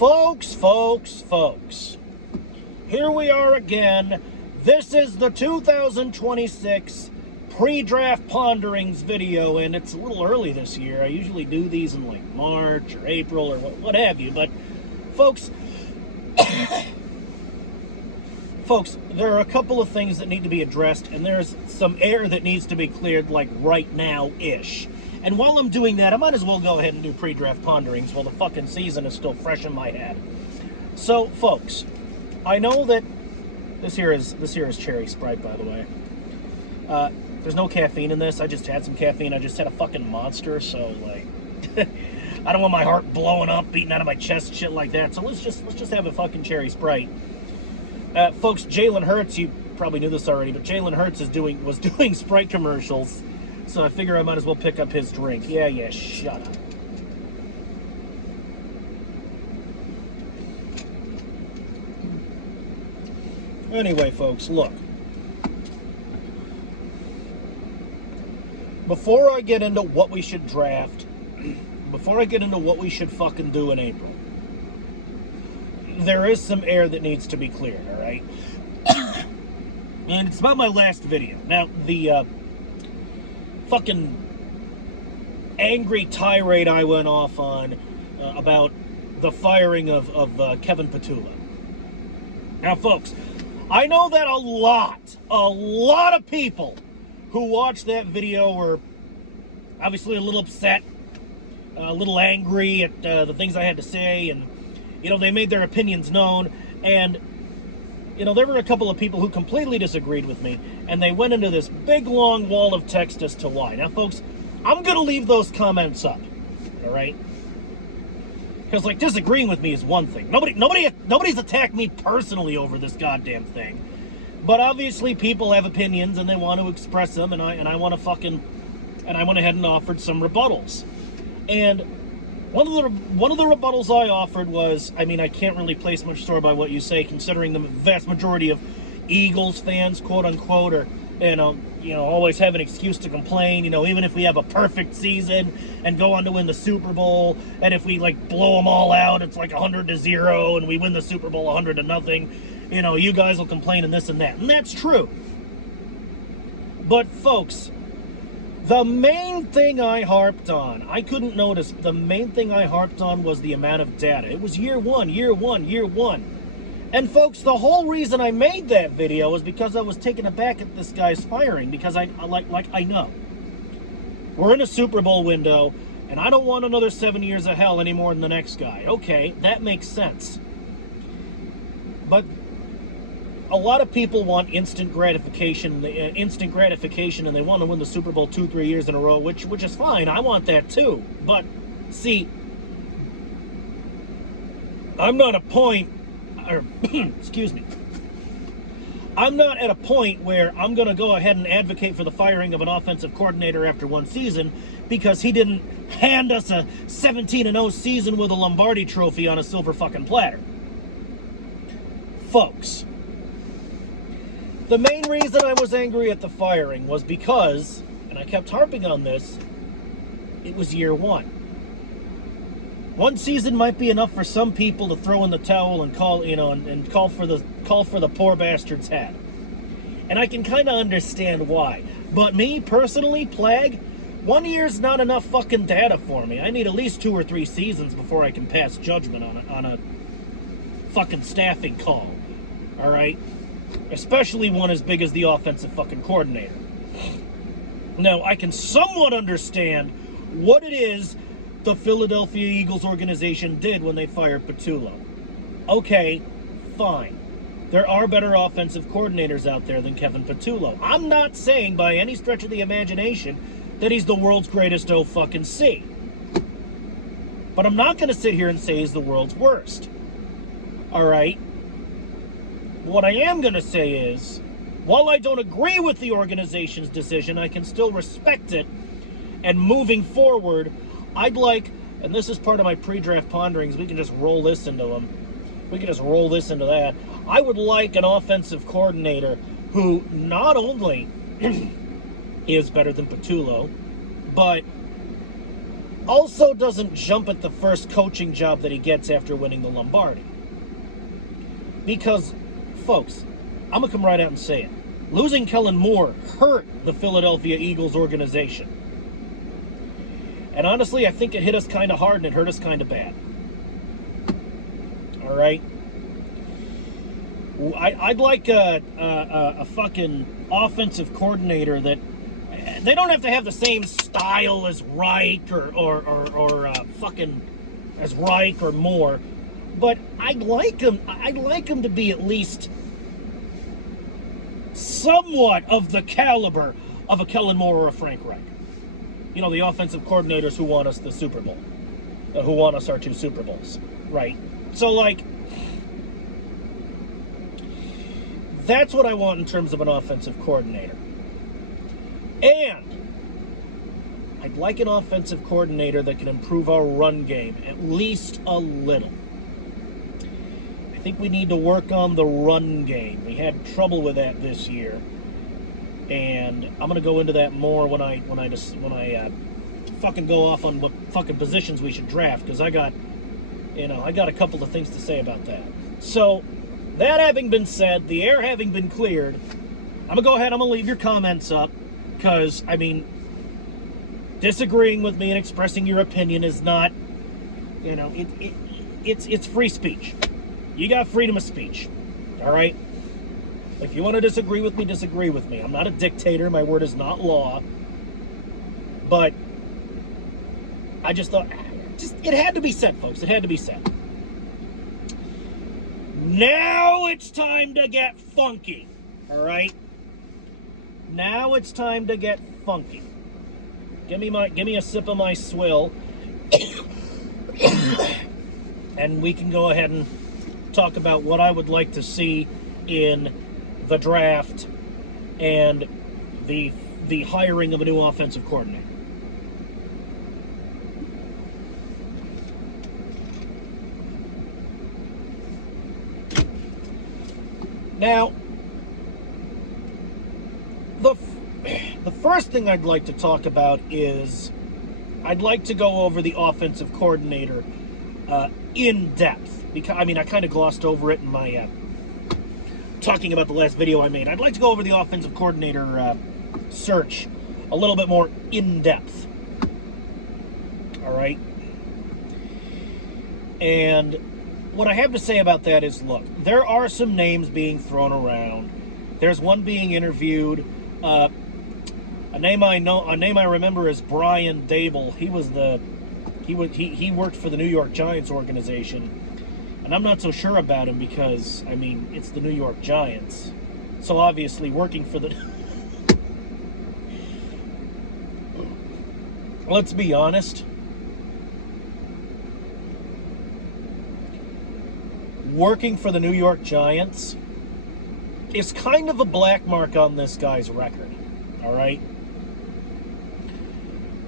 Folks. Here we are again. This is the 2026 pre-draft ponderings video, and it's a little early this year. I usually do these in like March or April or what have you, but folks, there are a couple of things that need to be addressed, and there's some air that needs to be cleared like right now-ish. And while I'm doing that, I might as well go ahead and do pre-draft ponderings while the fucking season is still fresh in my head. So, folks, I know that this here is cherry Sprite, by the way. There's no caffeine in this. I just had some caffeine. I just had a fucking monster, so like, I don't want my heart blowing up, beating out of my chest, shit like that. So let's just have a fucking cherry Sprite. Folks, Jalen Hurts, you probably knew this already, but Jalen Hurts was doing Sprite commercials. So I figure I might as well pick up his drink. Yeah, shut up. Anyway, folks, look. Before I get into what we should draft, before I get into what we should fucking do in April, there is some air that needs to be cleared, all right? And it's about my last video. Now, the fucking angry tirade I went off on about the firing of Kevin Petula. Now, folks, I know that a lot of people who watched that video were obviously a little upset, a little angry at the things I had to say, and, you know, they made their opinions known, and, you know, there were a couple of people who completely disagreed with me, and they went into this big, long wall of text as to why. Now, folks, I'm going to leave those comments up, all right? Because, like, disagreeing with me is one thing. Nobody's attacked me personally over this goddamn thing. But obviously people have opinions, and they want to express them, and I want to and I went ahead and offered some rebuttals. And one of the rebuttals I offered was, I mean, I can't really place much store by what you say, considering the vast majority of Eagles fans, quote unquote, are, you know, always have an excuse to complain. You know, even if we have a perfect season and go on to win the Super Bowl, and if we like blow them all out, it's like 100-0, and we win the Super Bowl 100-0. You know, you guys will complain and this and that, and that's true. But folks, the main thing I harped on, I couldn't notice, the main thing I harped on was the amount of data. It was year one. And folks, the whole reason I made that video was because I was taken aback at this guy's firing, because I know. We're in a Super Bowl window, and I don't want another 7 years of hell any more than the next guy. Okay, that makes sense. But a lot of people want instant gratification, and they want to win the Super Bowl 2-3 years in a row, which is fine. I want that too. But see, I'm not at a point, excuse me. I'm not at a point where I'm going to go ahead and advocate for the firing of an offensive coordinator after one season because he didn't hand us a 17-0 season with a Lombardi trophy on a silver fucking platter. Folks, the main reason I was angry at the firing was because, and I kept harping on this, it was year one. One season might be enough for some people to throw in the towel and call for the poor bastard's head. And I can kind of understand why. But me, personally, Plague, 1 year's not enough fucking data for me. I need at least 2 or 3 seasons before I can pass judgment on a fucking staffing call. All right? Especially one as big as the offensive fucking coordinator. Now, I can somewhat understand what it is the Philadelphia Eagles organization did when they fired Petula. Okay, fine. There are better offensive coordinators out there than Kevin Petula. I'm not saying by any stretch of the imagination that he's the world's greatest O-fucking-C. But I'm not going to sit here and say he's the world's worst. All right? What I am going to say is, while I don't agree with the organization's decision, I can still respect it. And moving forward, I'd like, and this is part of my pre-draft ponderings, we can just roll this into them. We can just roll this into that. I would like an offensive coordinator who not only is better than Petula, but also doesn't jump at the first coaching job that he gets after winning the Lombardi. Because, folks, I'm going to come right out and say it. Losing Kellen Moore hurt the Philadelphia Eagles organization. And honestly, I think it hit us kind of hard and it hurt us kind of bad. All right? I'd like a fucking offensive coordinator that... They don't have to have the same style as Reich or fucking as Reich or Moore, but I'd like him to be at least somewhat of the caliber of a Kellen Moore or a Frank Reich. You know, the offensive coordinators who won us the Super Bowl, who won us our 2 Super Bowls, right? So, like, that's what I want in terms of an offensive coordinator. And I'd like an offensive coordinator that can improve our run game at least a little. I think we need to work on the run game. We had trouble with that this year, and I'm gonna go into that more when I fucking go off on what fucking positions we should draft, because I got a couple of things to say about that. So, that having been said, the air having been cleared, I'm gonna go ahead. I'm gonna leave your comments up. Because, I mean, disagreeing with me and expressing your opinion is not, you know, it's free speech. You got freedom of speech, all right? If you want to disagree with me, disagree with me. I'm not a dictator. My word is not law. But I just thought, it had to be said, folks. It had to be said. Now it's time to get funky, all right? Now it's time to get funky. Give me a sip of my swill, and we can go ahead and talk about what I would like to see in the draft and the hiring of a new offensive coordinator. Now, the first thing I'd like to talk about is I'd like to go over the offensive coordinator in depth. Because, I mean, I kind of glossed over it in my talking about the last video I made. I'd like to go over the offensive coordinator search a little bit more in depth. All right? And what I have to say about that is, look, there are some names being thrown around. There's one being interviewed. A name I remember is Brian Dable. He worked for the New York Giants organization, and I'm not so sure about him because, I mean, it's the New York Giants. So obviously working for the let's be honest, working for the New York Giants is kind of a black mark on this guy's record, all right?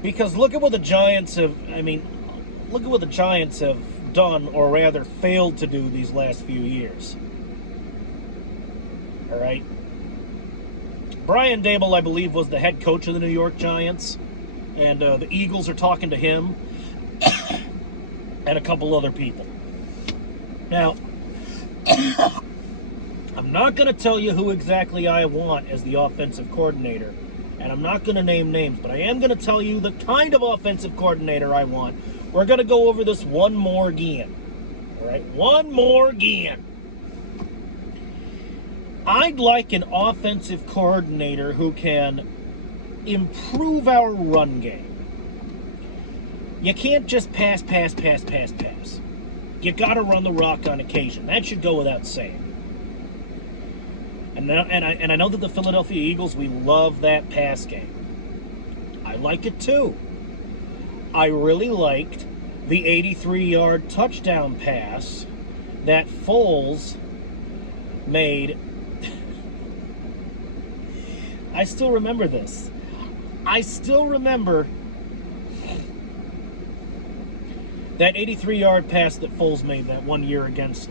Because look at what the Giants have, look at what the Giants have done, or rather failed to do these last few years. All right? Brian Dable, I believe, was the head coach of the New York Giants, and the Eagles are talking to him and a couple other people. Now, I'm not going to tell you who exactly I want as the offensive coordinator, and I'm not going to name names, but I am going to tell you the kind of offensive coordinator I want. We're going to go over this one more again. All right? One more again. I'd like an offensive coordinator who can improve our run game. You can't just pass. You got to run the rock on occasion. That should go without saying. And I know that the Philadelphia Eagles, we love that pass game. I like it too. I really liked the 83-yard touchdown pass that Foles made. I still remember this. I still remember that 83-yard pass that Foles made that one year against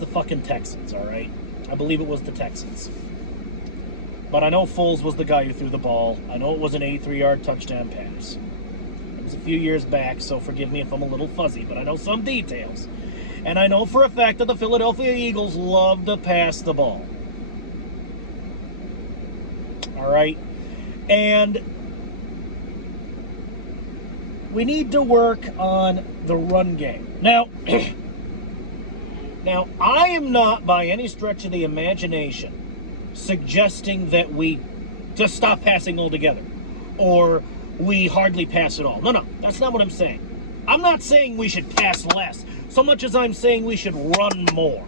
the fucking Texans, all right? I believe it was the Texans. But I know Foles was the guy who threw the ball. I know it was an 83-yard touchdown pass. It was a few years back, so forgive me if I'm a little fuzzy, but I know some details. And I know for a fact that the Philadelphia Eagles love to pass the ball. All right? And we need to work on the run game. Now, I am not by any stretch of the imagination suggesting that we just stop passing altogether or we hardly pass at all. No, that's not what I'm saying. I'm not saying we should pass less so much as I'm saying we should run more.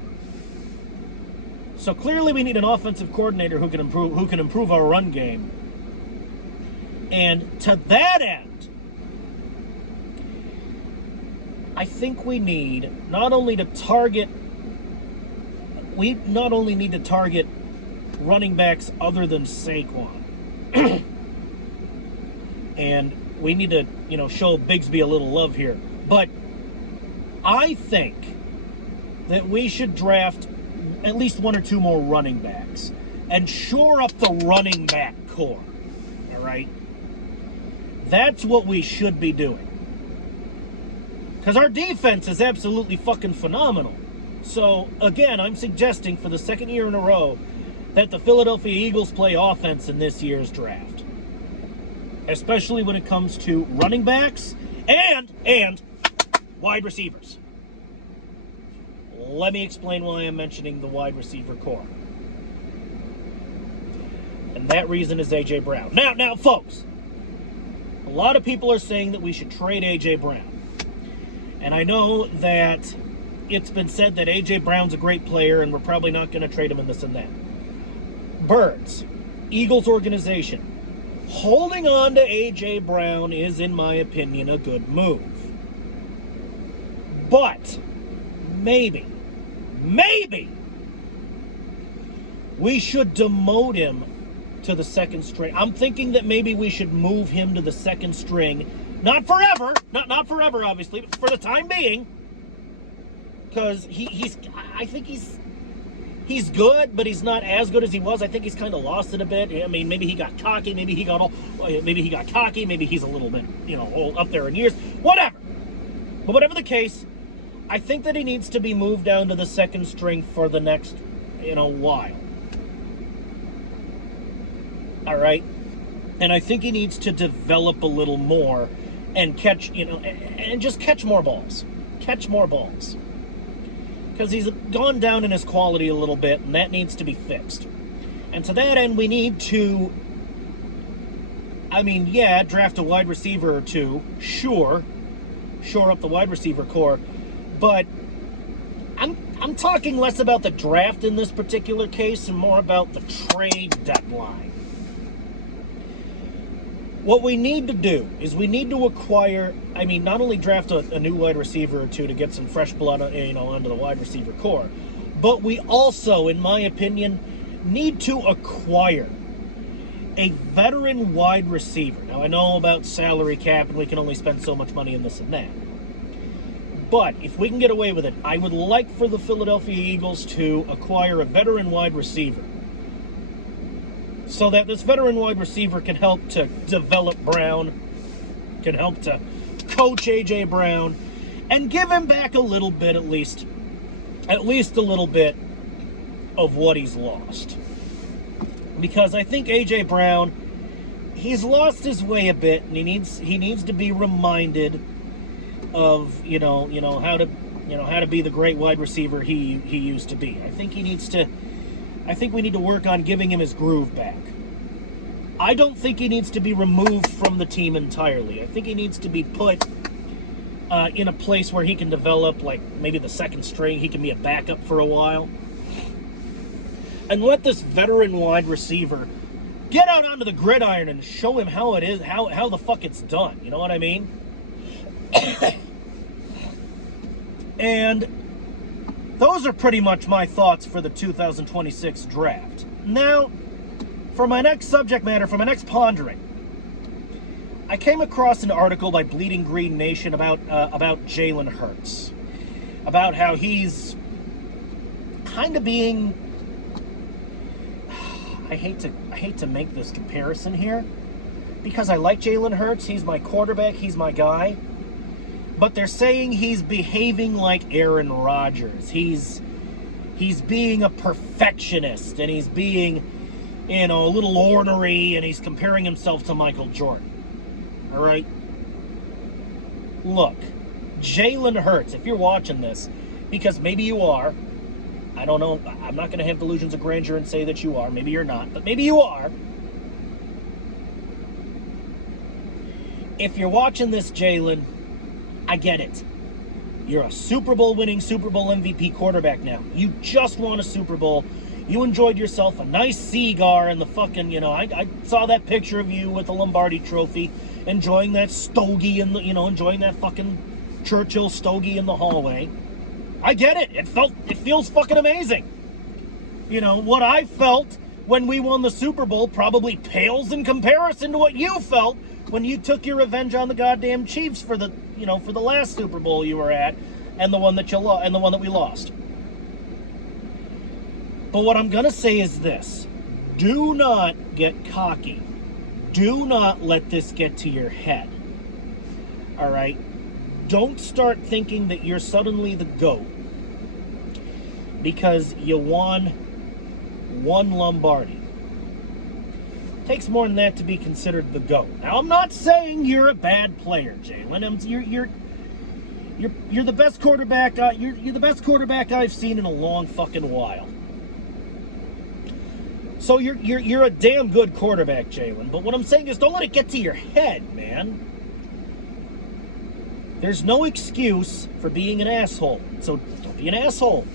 So clearly we need an offensive coordinator who can improve our run game. And to that end, I think we need not only to target running backs other than Saquon. And we need to, show Bigsby a little love here. But I think that we should draft at least one or two more running backs and shore up the running back core. All right? That's what we should be doing. Because our defense is absolutely fucking phenomenal. So, again, I'm suggesting for the second year in a row that the Philadelphia Eagles play offense in this year's draft. Especially when it comes to running backs and wide receivers. Let me explain why I'm mentioning the wide receiver core. And that reason is A.J. Brown. Now, folks, a lot of people are saying that we should trade A.J. Brown. And I know that it's been said that A.J. Brown's a great player and we're probably not going to trade him in this and that. Birds, Eagles organization, holding on to A.J. Brown is, in my opinion, a good move. But maybe, we should demote him to the second string. I'm thinking that maybe we should move him to the second string. Not forever, not forever, obviously, but for the time being. Because I think he's good, but he's not as good as he was. I think he's kind of lost it a bit. I mean, maybe he got cocky, maybe he's a little bit, old up there in years. Whatever. But whatever the case, I think that he needs to be moved down to the second string for the next, while. All right? And I think he needs to develop a little more and catch, and just catch more balls. Catch more balls. Because he's gone down in his quality a little bit, and that needs to be fixed. And to that end, we need to, draft a wide receiver or two, sure, shore up the wide receiver core, but I'm talking less about the draft in this particular case and more about the trade deadline. What we need to do is we need to acquire, not only draft a new wide receiver or two to get some fresh blood, onto the wide receiver core, but we also, in my opinion, need to acquire a veteran wide receiver. Now, I know about salary cap and we can only spend so much money in this and that. But if we can get away with it, I would like for the Philadelphia Eagles to acquire a veteran wide receiver, so that this veteran wide receiver can help to develop Brown, can help to coach A.J. Brown, and give him back a little bit, at least a little bit of what he's lost. Because I think A.J. Brown, he's lost his way a bit, and he needs to be reminded of how to be the great wide receiver he used to be. I think we need to work on giving him his groove back. I don't think he needs to be removed from the team entirely. I think he needs to be put in a place where he can develop, like maybe the second string. He can be a backup for a while. And let this veteran wide receiver get out onto the gridiron and show him how it is, how the fuck it's done. You know what I mean? And those are pretty much my thoughts for the 2026 draft. Now, for my next subject matter, for my next pondering, I came across an article by Bleeding Green Nation about Jalen Hurts, about how he's kind of being, I hate to make this comparison here, because I like Jalen Hurts. He's my quarterback. He's my guy. But they're saying he's behaving like Aaron Rodgers. He's being a perfectionist, and he's being, a little ornery, and he's comparing himself to Michael Jordan. All right? Look, Jalen Hurts, if you're watching this, because maybe you are, I don't know, I'm not going to have delusions of grandeur and say that you are. Maybe you're not, but maybe you are. If you're watching this, Jalen, I get it. You're a Super Bowl winning, Super Bowl MVP quarterback now. You just won a Super Bowl. You enjoyed yourself a nice cigar and the fucking, I saw that picture of you with the Lombardi trophy, enjoying that stogie and enjoying that fucking Churchill stogie in the hallway. I get it. It feels fucking amazing. What I felt when we won the Super Bowl probably pales in comparison to what you felt when you took your revenge on the goddamn Chiefs for the last Super Bowl you were at, and the one that you lost, and the one that we lost. But what I'm gonna say is this: do not get cocky. Do not let this get to your head. All right? Don't start thinking that you're suddenly the GOAT because you won one Lombardi. It takes more than that to be considered the GOAT. Now, I'm not saying you're a bad player, Jalen. You're the best quarterback. You're the best quarterback I've seen in a long fucking while. So you're a damn good quarterback, Jalen. But what I'm saying is, don't let it get to your head, man. There's no excuse for being an asshole. So don't be an asshole.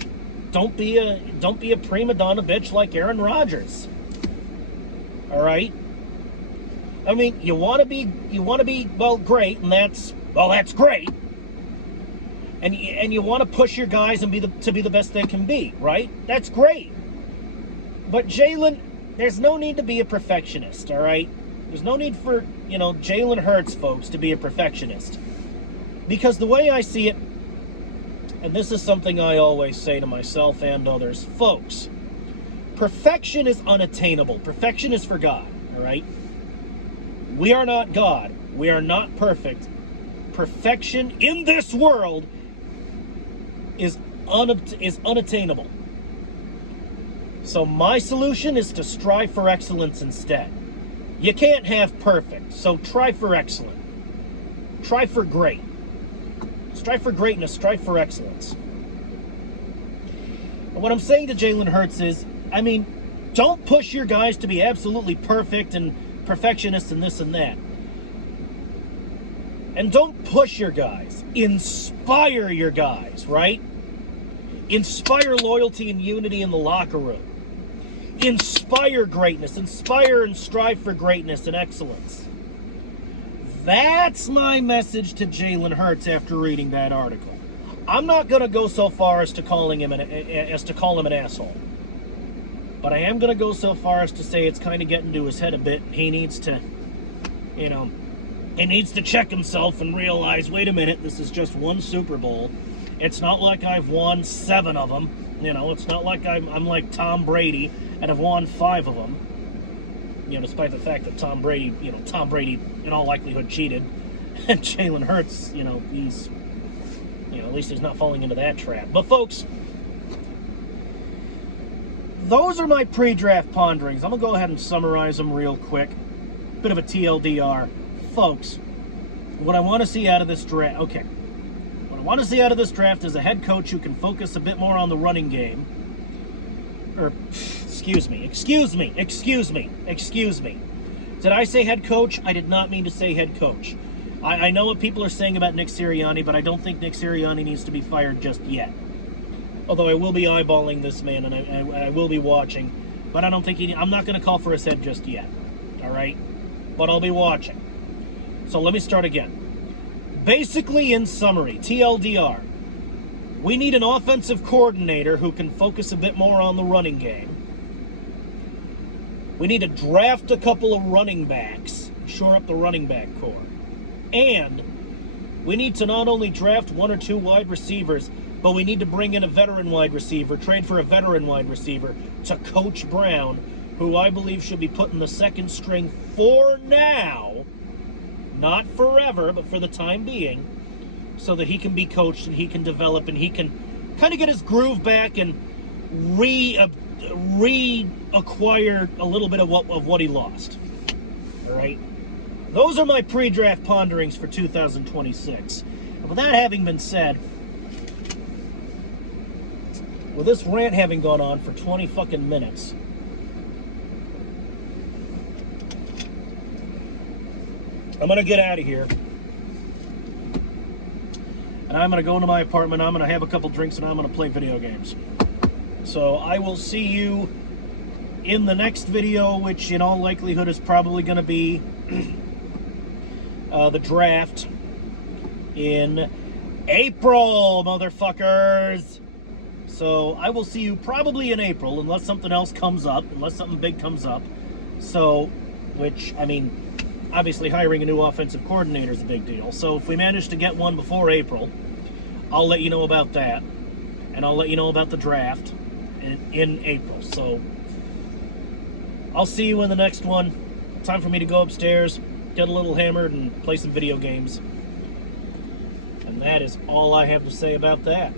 Don't be a prima donna bitch like Aaron Rodgers. All right? I mean, you want to be great, and that's great. And you want to push your guys and to be the best they can be, right? That's great. But Jalen, there's no need to be a perfectionist, all right? There's no need for, Jalen Hurts folks to be a perfectionist. Because the way I see it, and this is something I always say to myself and others, folks, perfection is unattainable. Perfection is for God, all right? We are not God. We are not perfect. Perfection in this world is unattainable. So my solution is to strive for excellence instead. You can't have perfect, so try for excellent. Try for great. Strive for greatness, strive for excellence. And what I'm saying to Jalen Hurts is, don't push your guys to be absolutely perfect and perfectionists and this and that. And don't push your guys. Inspire your guys, right? Inspire loyalty and unity in the locker room. Inspire greatness. Inspire and strive for greatness and excellence. That's my message to Jalen Hurts after reading that article. I'm not going to go so far as to call him an asshole. But I am going to go so far as to say it's kind of getting to his head a bit. He needs to, he needs to check himself and realize, wait a minute, this is just one Super Bowl. It's not like I've won 7 of them. It's not like I'm like Tom Brady and have won 5 of them. Despite the fact that Tom Brady in all likelihood cheated, and Jalen Hurts, he's, at least he's not falling into that trap. But folks, those are my pre-draft ponderings. I'm gonna go ahead and summarize them real quick. Bit of a TLDR, folks. What I want to see out of this draft, what I want to see out of this draft is a head coach who can focus a bit more on the running game. Excuse me. Did I say head coach? I did not mean to say head coach. I know what people are saying about Nick Sirianni, but I don't think Nick Sirianni needs to be fired just yet. Although I will be eyeballing this man, and I will be watching. But I don't think I'm not going to call for his head just yet. All right? But I'll be watching. So let me start again. Basically, in summary, TLDR, we need an offensive coordinator who can focus a bit more on the running game. We need to draft a couple of running backs, shore up the running back core. And we need to not only draft 1 or 2 wide receivers, but we need to bring in a veteran wide receiver, trade for a veteran wide receiver to coach Brown who I believe should be put in the second string for now, not forever, but for the time being, so that he can be coached and he can develop and he can kind of get his groove back and reacquire a little bit of what he lost. All right? Those are my pre-draft ponderings for 2026. And with that having been said, with this rant having gone on for 20 fucking minutes, I'm going to get out of here. And I'm going to go into my apartment, I'm going to have a couple drinks, and I'm going to play video games. So I will see you in the next video, which in all likelihood is probably going to be the draft in April, motherfuckers. So I will see you probably in April, unless something else comes up, unless something big comes up. So, which, I mean, obviously hiring a new offensive coordinator is a big deal. So if we manage to get one before April, I'll let you know about that. And I'll let you know about the draft in April. So I'll see you in the next one. Time for me to go upstairs, get a little hammered, and play some video games. And that is all I have to say about that.